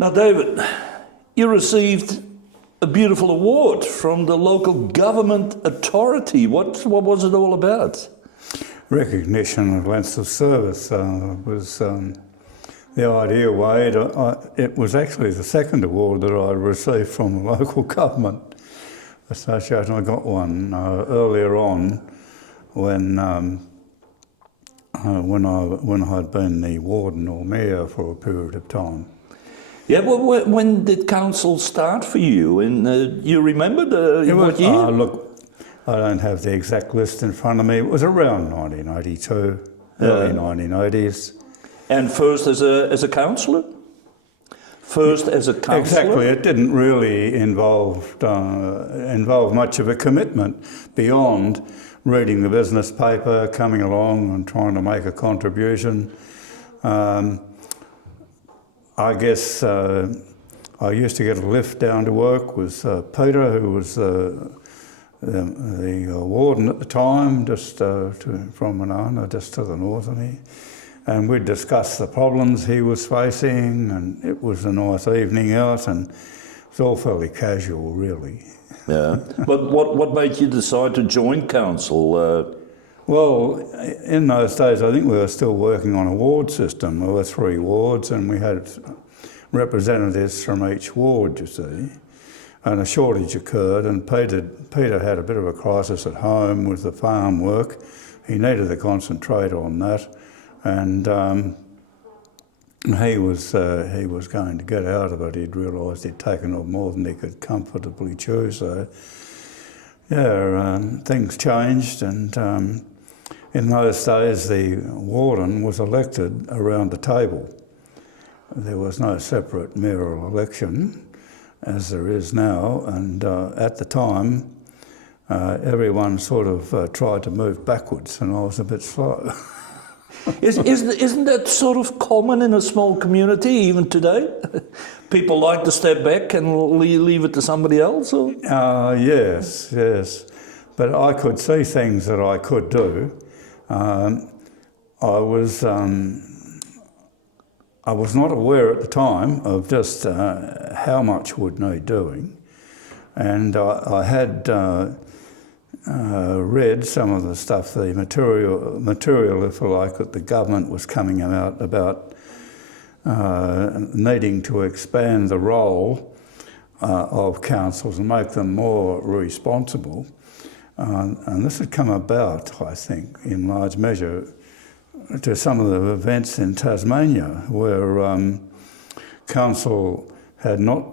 Now, David, you received a beautiful award from the local government authority. What was it all about? Recognition of length of service was the ideal way. It was actually the second award that I received from the local government association. I got one earlier on when I had been the warden or mayor for a period of time. Yeah, well, when did council start for you? And you remember what year? Look, I don't have the exact list in front of me. It was around 1982, early 1980s. And first as a councillor? First as a councillor? Exactly. It didn't really involve much of a commitment beyond reading the business paper, coming along and trying to make a contribution. I guess I used to get a lift down to work with Peter, who was the warden at the time, just from Manana, just to the north of me. And we'd discuss the problems he was facing, and it was a nice evening out, and it was all fairly casual, really. Yeah. But what made you decide to join council? Well, in those days, I think we were still working on a ward system. There were 3 wards, and we had representatives from each ward, you see. And a shortage occurred, and Peter had a bit of a crisis at home with the farm work. He needed to concentrate on that, and he was going to get out of it. He'd realised he'd taken on more than he could comfortably chew. So, yeah, things changed, and in those days the warden was elected around the table. There was no separate mayoral election, as there is now, and at the time everyone sort of tried to move backwards, and I was a bit slow. Isn't that sort of common in a small community even today? People like to step back and leave it to somebody else? Or? Yes. But I could see things that I could do. I was not aware at the time of just how much would need doing, and I had read some of the stuff, the material, if you like, that the government was coming out about needing to expand the role of councils and make them more responsible. And this had come about, I think, in large measure to some of the events in Tasmania where council had not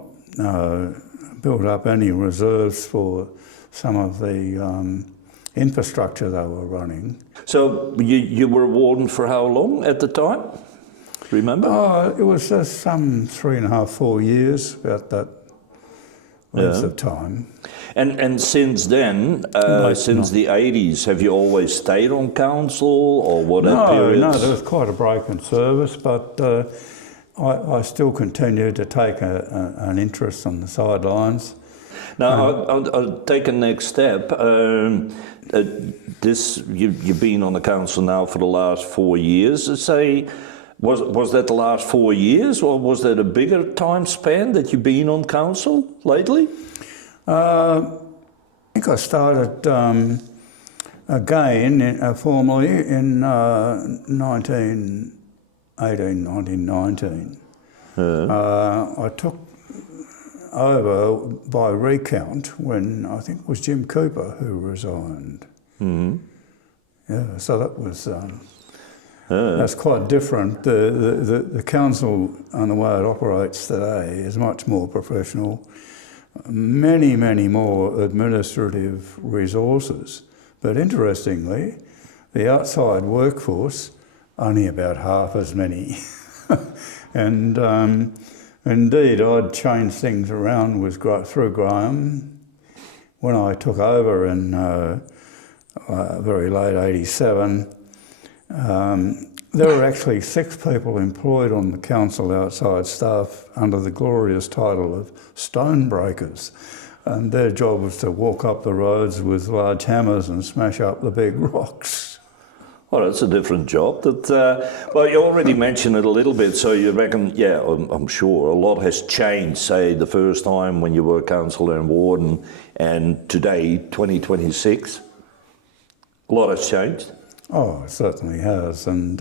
built up any reserves for some of the infrastructure they were running. So you were warden for how long at the time? Remember? It was some 3.5, 4 years, about that length of time. And since then, since the 80s, have you always stayed on council, or what periods? No, there was quite a break in service, but I still continued to take an interest on the sidelines. Now, I'll take a next step. You've been on the council now for the last 4 years. Say, was that the last 4 years, or was that a bigger time span that you've been on council lately? I think I started again formally in 1919. I took over by recount when I think it was Jim Cooper who resigned. Mm-hmm. Yeah, so that was that's quite different. The council and the way it operates today is much more professional. Many more administrative resources, but interestingly, the outside workforce only about half as many. And indeed, I'd changed things around through Graham. When I took over in very late '87, there were actually 6 people employed on the council outside staff under the glorious title of stonebreakers. And their job was to walk up the roads with large hammers and smash up the big rocks. Well, that's a different job. Well, you already mentioned it a little bit, so you reckon, yeah, I'm sure a lot has changed, say, the first time when you were councillor and warden, and today, 2026. A lot has changed. Oh, it certainly has, and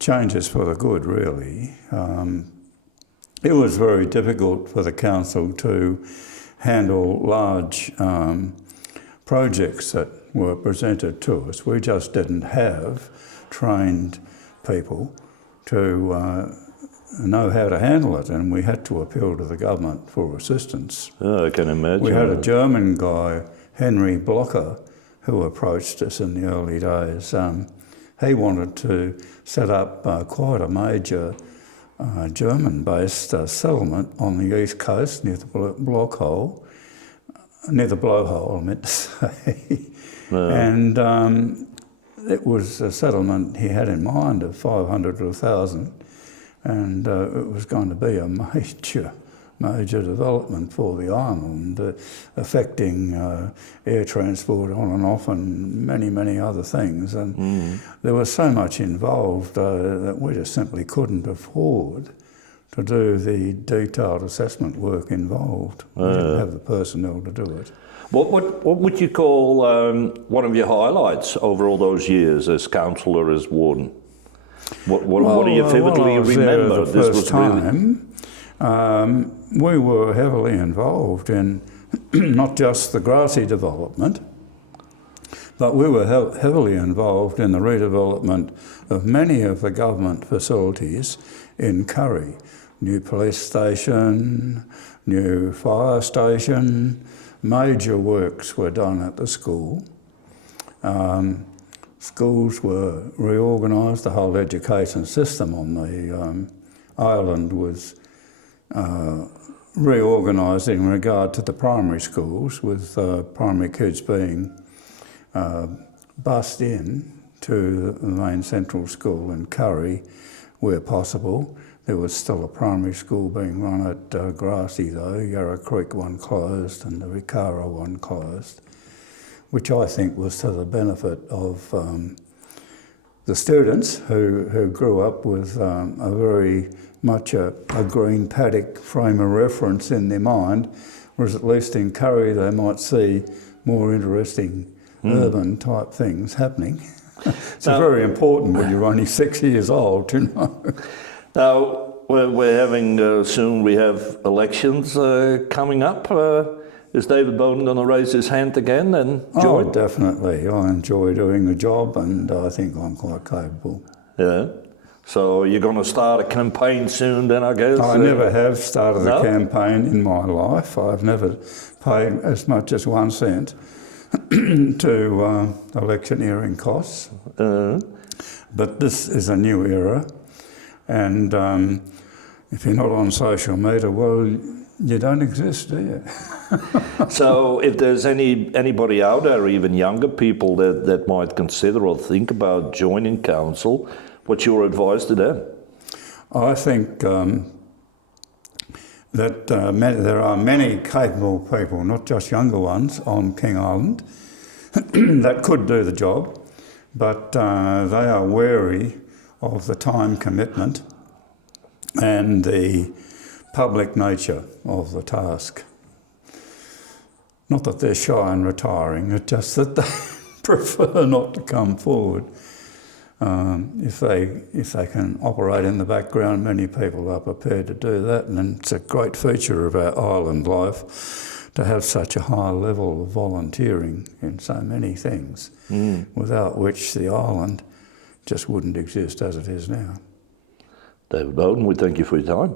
changes for the good, really. It was very difficult for the council to handle large projects that were presented to us. We just didn't have trained people to know how to handle it, and we had to appeal to the government for assistance. Oh, I can imagine. We had a German guy, Henry Blocker, who approached us in the early days. He wanted to set up quite a major German-based settlement on the east coast near the blowhole, I meant to say. And it was a settlement he had in mind of 500 to 1,000, and it was going to be a major development for the island, affecting air transport on and off and many other things. And there was so much involved that we just simply couldn't afford to do the detailed assessment work involved. We didn't have the personnel to do it. What would you call one of your highlights over all those years as councillor, as warden? What do you vividly remember? The first time, we were heavily involved in not just the grassy development, but we were heavily involved in the redevelopment of many of the government facilities in Curry. New police station, new fire station, major works were done at the school. Schools were reorganised, the whole education system on the island was reorganised in regard to the primary schools, with primary kids being bussed in to the main central school in Curry where possible. There was still a primary school being run at Grassy though. Yarra Creek one closed and the Rikara one closed, which I think was to the benefit of the students who grew up with a very much a green paddock frame of reference in their mind, whereas at least in Curry they might see more interesting urban type things happening. It's very important when you're only 6 years old, you know. Now, we're having, soon we have elections coming up. Is David Bowden going to raise his hand again and join? Oh, definitely. I enjoy doing the job and I think I'm quite capable. Yeah. So you're going to start a campaign soon then, I guess? I never have started a campaign in my life. I've never paid as much as 1 cent to electioneering costs. But this is a new era. And if you're not on social media, well, you don't exist, do you? So if there's anybody out there, even younger people that might consider or think about joining council, what's your advice to them? I think that there are many capable people, not just younger ones, on King Island that could do the job, but they are wary of the time commitment and the public nature of the task. Not that they're shy in retiring, it's just that they prefer not to come forward. If they can operate in the background, many people are prepared to do that, and it's a great feature of our island life to have such a high level of volunteering in so many things, without which the island just wouldn't exist as it is now. David Bowden, we thank you for your time.